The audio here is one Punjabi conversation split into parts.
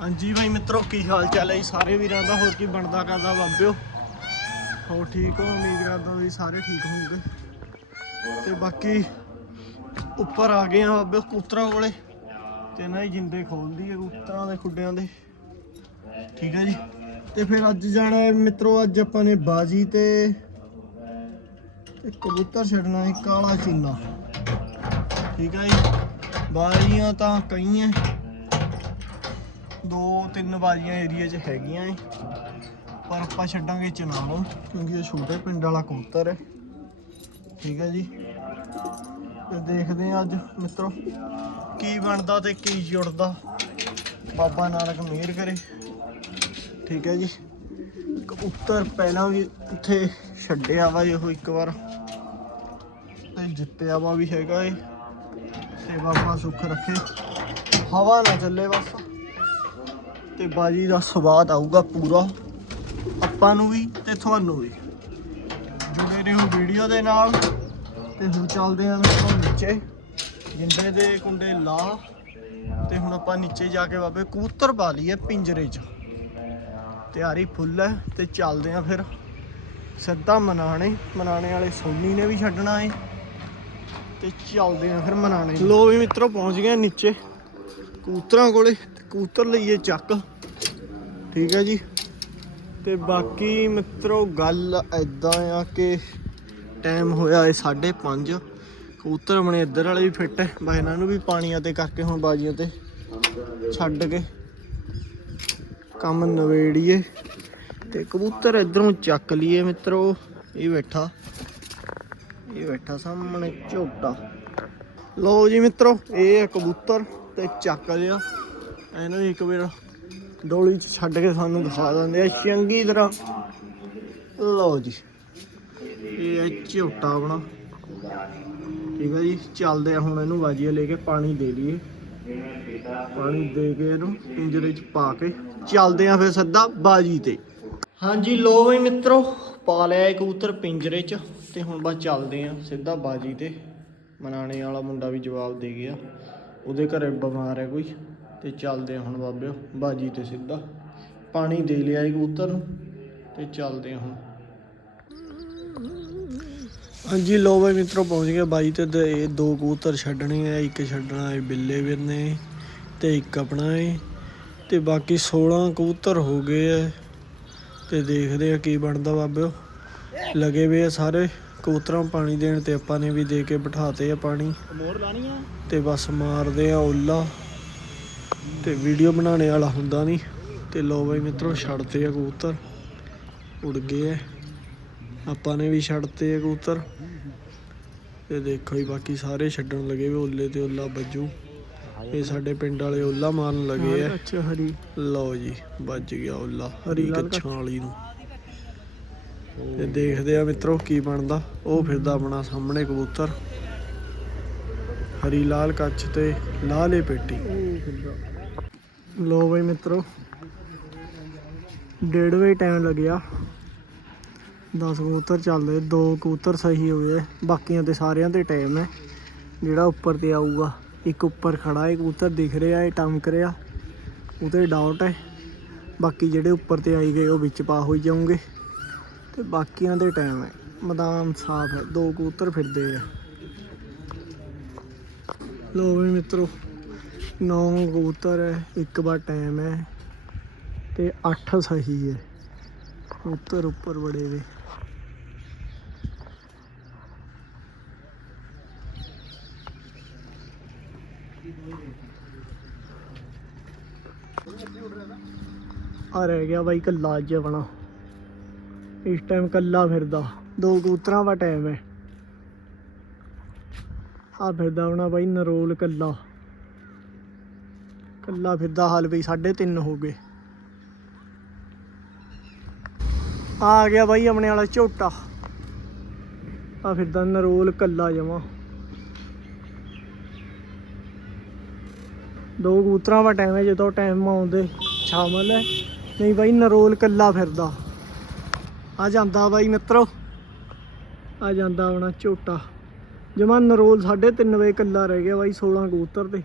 ਹਾਂਜੀ ਭਾਈ ਮਿੱਤਰੋ, ਕੀ ਹਾਲ ਚਾਲ ਹੈ ਜੀ ਸਾਰੇ ਵੀਰਾਂ ਦਾ? ਹੋਰ ਕੀ ਬਣਦਾ ਕਰਦਾ ਬਾਬਿਓ? ਹੋਰ ਠੀਕ ਹੋ? ਉਮੀਦ ਕਰਦਾ ਵੀ ਸਾਰੇ ਠੀਕ ਹੋਣਗੇ। ਤੇ ਬਾਕੀ ਉੱਪਰ ਆ ਗਏ ਆ ਬਾਬਿਓ ਕਬੂਤਰਾਂ ਕੋਲੇ। ਤੇ ਨਾ ਦੀ ਜਿੰਦੇ ਖੋਲਦੀ ਹੈ ਕੂਤਰਾਂ ਦੇ, ਖੁੱਡਿਆਂ ਦੇ। ਠੀਕ ਹੈ ਜੀ। ਤੇ ਫਿਰ ਅੱਜ ਜਾਣਾ ਹੈ ਮਿੱਤਰੋ, ਅੱਜ ਆਪਾਂ ਨੇ ਬਾਜੀ ਤੇ ਇੱਕ ਕਬੂਤਰ ਛੱਡਣਾ ਹੈ, ਕਾਲਾ ਚੀਨਾ। ਠੀਕ ਹੈ ਜੀ। ਬਾਜ਼ੀਆਂ ਤਾਂ ਕਈ ਹੈ ਦੋ ਤਿੰਨ ਵਾਰੀਆਂ ਏਰੀਆ 'ਚ ਹੈਗੀਆਂ ਏ। ਪਰ ਆਪਾਂ ਛੱਡਾਂਗੇ ਚਨਾ ਨੂੰ ਕਿਉਂਕਿ ਇਹ ਛੋਟੇ ਪਿੰਡ ਵਾਲਾ ਕਬੂਤਰ ਹੈ ਠੀਕ ਹੈ ਜੀ। ਤੇ ਦੇਖਦੇ ਹਾਂ ਅੱਜ, ਮਿੱਤਰੋ, ਕੀ ਬਣਦਾ ਤੇ ਕੀ ਜੁੜਦਾ ਬਾਬਾ ਨਾਨਕ ਮਿਹਰ ਕਰੇ। ਠੀਕ ਹੈ ਜੀ। ਕਬੂਤਰ ਪਹਿਲਾਂ ਵੀ ਇੱਥੇ ਛੱਡਿਆ ਵਾ ਇਹੋ ਇੱਕ ਵਾਰ। ਤੇ ਜਿੱਤਿਆ ਵਾ ਵੀ ਹੈਗਾ ਏ। ਤੇ ਬਾਬਾ ਸੁੱਖ ਰੱਖੇ। ਹਵਾ ਨਾ ਚੱਲੇ ਬਸ। ਤੇ ਬਾਜੀ ਦਾ ਸਵਾਦ ਆਊਗਾ ਪੂਰਾ। ਆਪਾਂ ਨੂੰ ਵੀ ਤੇ ਤੁਹਾਨੂੰ ਵੀ। ਜੁੜੇ ਰਹੋ ਵੀਡੀਓ ਦੇ ਨਾਲ। ਤੇ ਹੁਣ ਚੱਲਦੇ ਆਂ ਆਪਾਂ ਨੀਚੇ। ਜਿੰਦੇ ਦੇ ਕੁੰਡੇ ਲਾ। ਤੇ ਹੁਣ ਆਪਾਂ ਨੀਚੇ ਜਾ ਕੇ ਬਾਬੇ ਕੂਤਰ ਪਾ ਲਈਏ ਪਿੰਜਰੇ 'ਚ। ਤਿਆਰੀ ਫੁੱਲ ਹੈ ਤੇ ਚੱਲਦੇ ਆਂ ਫਿਰ। ਸਿੱਧਾ ਮਨਾਣੇ। ਮਨਾਣੇ ਵਾਲੇ ਸੋਨੀ ਨੇ ਵੀ ਛੱਡਣਾ ਏ। ਤੇ ਚੱਲਦੇ ਆਂ ਫਿਰ ਮਨਾਣੇ ਲੋ ਵੀ ਮਿੱਤਰੋ ਪਹੁੰਚ ਗਏ ਨੀਚੇ। ਕੂਤਰਾਂ ਕੋਲੇ। ਕੂਤਰ ਲਈਏ ਚੱਕ। ਠੀਕ ਹੈ ਜੀ। ਤੇ ਬਾਕੀ ਮਿੱਤਰੋ, ਗੱਲ ਐਦਾਂ ਆ ਕਿ ਟਾਈਮ ਹੋਇਆ ਏ 5:30 ਕਬੂਤਰ ਆਪਣੇ ਇੱਧਰ ਵਾਲੇ ਵੀ ਫਿੱਟ ਹੈ, ਬਸ ਇਹਨਾਂ ਨੂੰ ਵੀ ਪਾਣੀਆਂ ਤੇ ਕਰਕੇ ਹੁਣ ਬਾਜੀਆਂ ਤੇ ਛੱਡ ਕੇ ਕੰਮ ਨਵੇੜੀਏ ਤੇ ਕਬੂਤਰ ਇਧਰੋਂ ਚੱਕ ਲਈਏ ਮਿੱਤਰੋ, ਇਹ ਬੈਠਾ। ਇਹ ਬੈਠਾ ਸਾਹਮਣੇ ਝੋਟਾ। ਲਓ ਜੀ ਮਿੱਤਰੋ, ਇਹ ਹੈ ਕਬੂਤਰ ਤੇ ਚੱਕ ਲਿਆ। ਇਹਨੂੰ ਵੀ ਇੱਕ ਵਾਰ ਡੋਲੀ ਚ ਛੱਡ ਕੇ ਸਾਨੂੰ ਦਿਖਾ ਦਿੰਦੇ ਆ, ਚੰਗੀ ਤਰ੍ਹਾਂ। ਲਓ ਜੀ। ਇਹ ਹੈ ਝੋਟਾ ਆਪਣਾ। ਠੀਕ ਹੈ ਜੀ, ਚੱਲਦੇ ਆ ਹੁਣ ਇਹਨੂੰ ਬਾਜੀਆ ਲੈ ਕੇ ਪਾਣੀ ਦੇ ਲਈਏ। ਪਾਣੀ ਦੇ ਕੇ ਇਹਨੂੰ ਪਿੰਜਰੇ ਚ ਪਾ ਕੇ ਚੱਲਦੇ ਆ ਫਿਰ ਸਿੱਧਾ ਬਾਜੀ ਤੇ। ਹਾਂਜੀ ਲੋ ਵੀ ਮਿੱਤਰੋ, ਪਾ ਲਿਆ ਕਬੂਤਰ ਪਿੰਜਰੇ ਚ ਤੇ ਹੁਣ ਬਸ ਚੱਲਦੇ ਆ ਸਿੱਧਾ ਬਾਜੀ ਤੇ। ਮਨਾਣੇ ਵਾਲਾ ਮੁੰਡਾ ਵੀ ਜਵਾਬ ਦੇ ਗਿਆ। ਉਹਦੇ ਘਰੇ ਬਿਮਾਰ ਹੈ ਕੋਈ। ਤੇ ਚੱਲਦੇ ਆ ਹੁਣ ਬਾਬਿਓ ਬਾਜੀ ਤੇ ਸਿੱਧਾ। ਪਾਣੀ ਦੇ ਲਿਆ ਇਹ ਕਬੂਤਰ ਨੂੰ ਤੇ ਚੱਲਦੇ ਹੁਣ। ਹਾਂਜੀ ਲੋ ਬਈ ਮਿੱਤਰੋ ਪਹੁੰਚ ਗਏ ਬਾਈ ਤੇ ਦ- ਇਹ ਦੋ ਕਬੂਤਰ ਛੱਡਣੇ ਆ ਇੱਕ ਛੱਡਣਾ ਹੈ ਬਿੱਲੇ ਵੀਰ ਨੇ ਤੇ ਇੱਕ ਆਪਣਾ ਹੈ। ਤੇ ਬਾਕੀ 16 ਕਬੂਤਰ ਹੋ ਗਏ ਆ ਤੇ ਦੇਖਦੇ ਆ ਕੀ ਬਣਦਾ ਬਾਬਿਓ ਲਗੇ ਵੇ ਆ ਸਾਰੇ ਕਬੂਤਰਾਂ ਨੂੰ ਪਾਣੀ ਦੇਣ ਤੇ ਆਪਾਂ ਨੇ ਵੀ ਦੇ ਕੇ ਬਿਠਾਤੇ ਆ ਪਾਣੀ। ਮੋਰ ਲਾਣੀ ਆ। ਤੇ ਬਸ ਮਾਰਦੇ ਆ ਓਲਾ। ਤੇ ਵੀਡੀਓ ਬਣਾਉਣੇ ਵਾਲਾ ਹੁੰਦਾ ਨਹੀਂ। ਤੇ ਲੋ ਬਈ ਮਿੱਤਰੋ ਛੱਡਦੇ ਆ ਕਬੂਤਰ। ਉੜ ਗਏ ਆ ਆਪਾਂ ਨੇ ਵੀ ਛੱਡਤੇ ਆ ਕਬੂਤਰ। ਤੇ ਦੇਖੋ ਜੀ ਬਾਕੀ ਸਾਰੇ ਛੱਡਣ ਲੱਗੇ ਵੀ ਓਲੇ ਤੇ ਓਲਾ ਵੱਜੂ ਇਹ ਸਾਡੇ ਪਿੰਡ ਵਾਲੇ ਓਲਾ ਮਾਰਨ ਲੱਗੇ ਆ ਅੱਛਾ ਹਰੀ। ਲਓ ਜੀ ਵੱਜ ਗਿਆ ਓਲਾ। ਹਰੀ ਕੱਛਾਂ ਵਾਲੀ ਨੂੰ। ਤੇ ਦੇਖਦੇ ਆ ਮਿੱਤਰੋ ਕੀ ਬਣਦਾ। ਉਹ ਫਿਰਦਾ ਆਪਣਾ ਸਾਹਮਣੇ ਕਬੂਤਰ। ਹਰੀ ਲਾਲ ਕੱਛ ਤੇ ਲਾਲੇ ਪੇਟੀ। ਲੋ ਬਈ ਮਿੱਤਰੋ, ਡੇਢ ਵਜੇ ਟਾਈਮ ਲੱਗਿਆ। 10 ਕਬੂਤਰ ਚੱਲਦੇ ਦੋ ਕਬੂਤਰ ਸਹੀ ਹੋਏ ਬਾਕੀਆਂ ਤੇ ਸਾਰਿਆਂ ਤੇ ਟਾਈਮ ਹੈ। ਜਿਹੜਾ ਉੱਪਰ ਤੇ ਆਊਗਾ, ਇੱਕ ਉੱਪਰ ਖੜਾ ਹੈ, ਕਬੂਤਰ ਦਿਖ ਰਿਹਾ ਹੈ, ਟਮਕ ਰਿਹਾ ਉਹਤੇ ਡਾਊਟ ਹੈ। ਬਾਕੀ ਜਿਹੜੇ ਉੱਪਰ ਤੇ ਆਈ ਗਏ, ਉਹ ਵਿੱਚ ਪਾ ਹੋਈ ਜਾਉਂਗੇ ਤੇ ਬਾਕੀਆਂ ਦੇ ਟਾਈਮ ਹੈ। ਮੈਦਾਨ ਸਾਫ਼ ਹੈ, ਦੋ ਕਬੂਤਰ ਫਿਰਦੇ ਆ। ਲੋ ਵੀ ਮਿੱਤਰੋ, ਨੌ ਕਬੂਤਰ ਹੈ, ਇੱਕ ਵਾਰ ਟਾਈਮ ਹੈ ਤੇ 8 ਸਹੀ ਹੈ। ਕਬੂਤਰ ਉੱਪਰ ਬੜੇ ਵੇ। ਆ ਰਹਿ ਗਿਆ ਬਾਈ ਕੱਲਾ ਅੱਜ ਆਪਣਾ। ਇਸ ਟਾਈਮ ਕੱਲਾ ਫਿਰਦਾ। ਦੋ ਕਬੂਤਰਾਂ ਦਾ ਟਾਈਮ ਹੈ। ਆ ਫਿਰਦਾ ਆਪਣਾ ਬਾਈ ਨਰੋਲ ਕੱਲਾ। ਕੱਲਾ ਫਿਰਦਾ ਹਾਲ ਬਈ 3:30 ਹੋ ਗਏ। ਆ ਗਿਆ ਬਾਈ ਆਪਣੇ ਵਾਲਾ ਝੋਟਾ। ਆ ਫਿਰਦਾ ਨਰੋਲ ਕੱਲਾ ਜਮਾ। ਦੋ ਕਬੂਤਰਾਂ ਦਾ ਟਾਈਮ ਹੈ, ਜਦੋਂ ਟਾਈਮ ਆਉਂਦੇ ਸ਼ਾਮਲ ਹੈ। ਨਹੀਂ ਬਾਈ, ਨਰੋਲ ਕੱਲਾ ਫਿਰਦਾ। ਆ ਜਾਂਦਾ ਬਾਈ ਮਿੱਤਰੋ। ਆ ਜਾਂਦਾ ਆਪਣਾ ਝੋਟਾ। ਜਮਾ ਨਰੋਲ 3:30 ਵਜੇ ਕੱਲਾ ਰਹਿ ਗਿਆ ਬਾਈ 16 ਕਬੂਤਰ ਤੇ।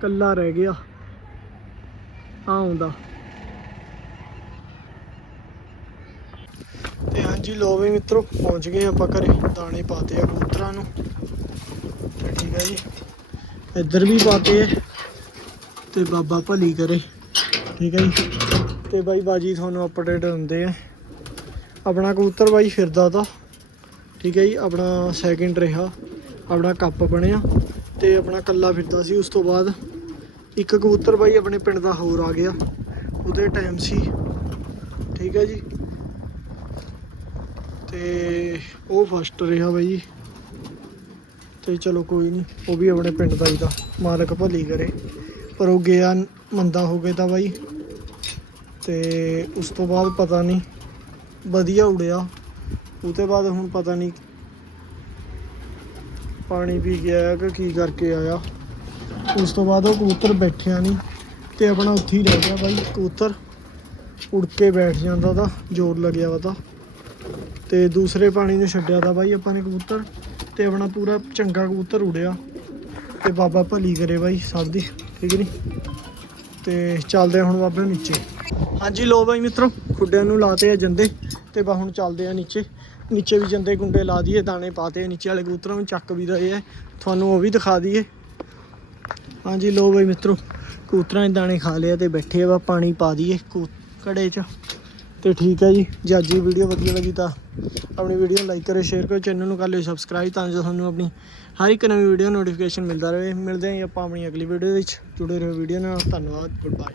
ਕੱਲਾ ਰਹਿ ਗਿਆ। ਆ ਆਉਂਦਾ। ਤੇ ਹਾਂਜੀ ਲੋ ਵੀ ਮਿੱਤਰੋ, ਪਹੁੰਚ ਗਏ ਆਪਾਂ ਘਰੇ। ਦਾਣੇ ਪਾਤੇ ਆ ਕਬੂਤਰਾਂ ਨੂੰ। ਤੇ ਠੀਕ ਹੈ ਜੀ। ਇੱਧਰ ਵੀ ਪਾਤੇ ਆ। ਤੇ ਬਾਬਾ ਭਲੀ ਕਰੇ। ਠੀਕ ਹੈ ਜੀ। ਤੇ ਬਾਈ ਬਾਜੀ ਤੁਹਾਨੂੰ ਅਪਡੇਟ ਦਿੰਦੇ ਆ। ਆਪਣਾ ਕਬੂਤਰ ਬਾਈ ਫਿਰਦਾ ਤਾ। ਠੀਕ ਹੈ ਜੀ, ਆਪਣਾ ਸੈਕਿੰਡ ਰਿਹਾ, ਆਪਣਾ ਕੱਪ ਬਣਿਆ ਤੇ ਆਪਣਾ ਕੱਲਾ ਫਿਰਦਾ ਸੀ। ਉਸ ਤੋਂ ਬਾਅਦ ਇੱਕ ਕਬੂਤਰ ਬਾਈ ਆਪਣੇ ਪਿੰਡ ਦਾ ਹੋਰ ਆ ਗਿਆ, ਉਹਦੇ ਟਾਈਮ ਸੀ, ਠੀਕ ਹੈ ਜੀ। ਤੇ ਉਹ ਫਸਟ ਰਿਹਾ ਬਾਈ ਤੇ ਚਲੋ ਕੋਈ ਨਹੀਂ ਉਹ ਵੀ ਆਪਣੇ ਪਿੰਡ ਦਾ ਹੀ ਦਾ ਮਾਲਕ ਭਲੀ ਕਰੇ। ਪਰ ਉਹ ਗਿਆ ਮੰਦਾ ਹੋ ਗਿਆ ਤਾਂ ਬਾਈ। ਤੇ ਉਸ ਤੋਂ ਬਾਅਦ ਪਤਾ ਨਹੀਂ ਵਧੀਆ ਉੜਿਆ। ਉਹ ਤੋਂ ਬਾਅਦ ਹੁਣ ਪਤਾ ਨਹੀਂ ਪਾਣੀ ਪੀ ਗਿਆ ਕਿ ਕੀ ਕਰਕੇ ਆਇਆ। ਉਸ ਤੋਂ ਬਾਅਦ ਉਹ ਕਬੂਤਰ ਬੈਠਿਆ ਨਹੀਂ ਤੇ ਆਪਣਾ ਉੱਥੇ ਹੀ ਰਹਿ ਗਿਆ ਬਾਈ। ਕਬੂਤਰ ਉੜ ਕੇ ਬੈਠ ਜਾਂਦਾ ਤਾਂ ਜ਼ੋਰ ਲੱਗਿਆ ਵਾ ਤਾਂ ਤੇ ਦੂਸਰੇ ਪਾਣੀ ਨੂੰ ਛੱਡਿਆ ਤਾਂ ਬਾਈ ਆਪਾਂ ਨੇ ਕਬੂਤਰ ਤੇ ਆਪਣਾ ਪੂਰਾ ਚੰਗਾ ਕਬੂਤਰ ਉੜਿਆ। ਤੇ ਬਾਬਾ ਭਲੀ ਕਰੇ ਬਾਈ ਸਭ ਦੀ, ਠੀਕ ਨਹੀਂ ਤੇ ਚੱਲਦੇ ਹਾਂ ਹੁਣ ਬਾਬੇ ਨੀਚੇ। ਹਾਂਜੀ ਲੋ ਬਾਈ ਮਿੱਤਰੋ, ਖੁੱਡਿਆਂ ਨੂੰ ਲਾਤੇ ਆ ਜੰਦੇ। ਤੇ ਬਾ ਹੁਣ ਚੱਲਦੇ ਆ ਨੀਚੇ। ਨੀਚੇ ਵੀ ਜੰਦੇ ਗੁੰਡੇ ਲਾ ਦਈਏ, ਦਾਣੇ ਪਾਤੇ ਨੀਚੇ ਵਾਲੇ ਕਬੂਤਰਾਂ ਨੂੰ ਚੱਕ ਵੀ ਰਹੇ ਆ। ਤੁਹਾਨੂੰ ਉਹ ਵੀ ਦਿਖਾ ਦਈਏ। ਹਾਂਜੀ ਲੋ ਬਾਈ ਮਿੱਤਰੋ, ਕਬੂਤਰਾਂ ਦੇ ਦਾਣੇ ਖਾ ਲਿਆ ਤੇ ਬੈਠੇ ਆ ਵਾ, ਪਾਣੀ ਪਾ ਦਈਏ ਕੂ- ਘੜੇ 'ਚ। ਤੇ ਠੀਕ ਹੈ ਜੀ, ਜੇ ਅੱਜ ਦੀ ਵੀਡੀਓ ਵਧੀਆ ਲੱਗੀ ਤਾਂ ਆਪਣੀ ਵੀਡੀਓ ਨੂੰ ਲਾਈਕ ਕਰਿਓ ਸ਼ੇਅਰ ਕਰਿਓ ਚੈਨਲ ਨੂੰ ਕਰ ਲਿਓ ਸਬਸਕ੍ਰਾਈਬ ਤਾਂ ਜੋ ਤੁਹਾਨੂੰ ਆਪਣੀ ਹਰ ਇੱਕ ਨਵੀਂ ਵੀਡੀਓ ਨੋਟੀਫਿਕੇਸ਼ਨ ਮਿਲਦਾ ਰਹੇ। ਮਿਲਦੇ ਹਾਂ ਜੀ ਆਪਾਂ ਆਪਣੀ ਅਗਲੀ ਵੀਡੀਓ ਵਿੱਚ। ਜੁੜੇ ਰਹੋ ਵੀਡੀਓ ਨਾਲ, ਧੰਨਵਾਦ ਗੁੱਡ ਬਾਏ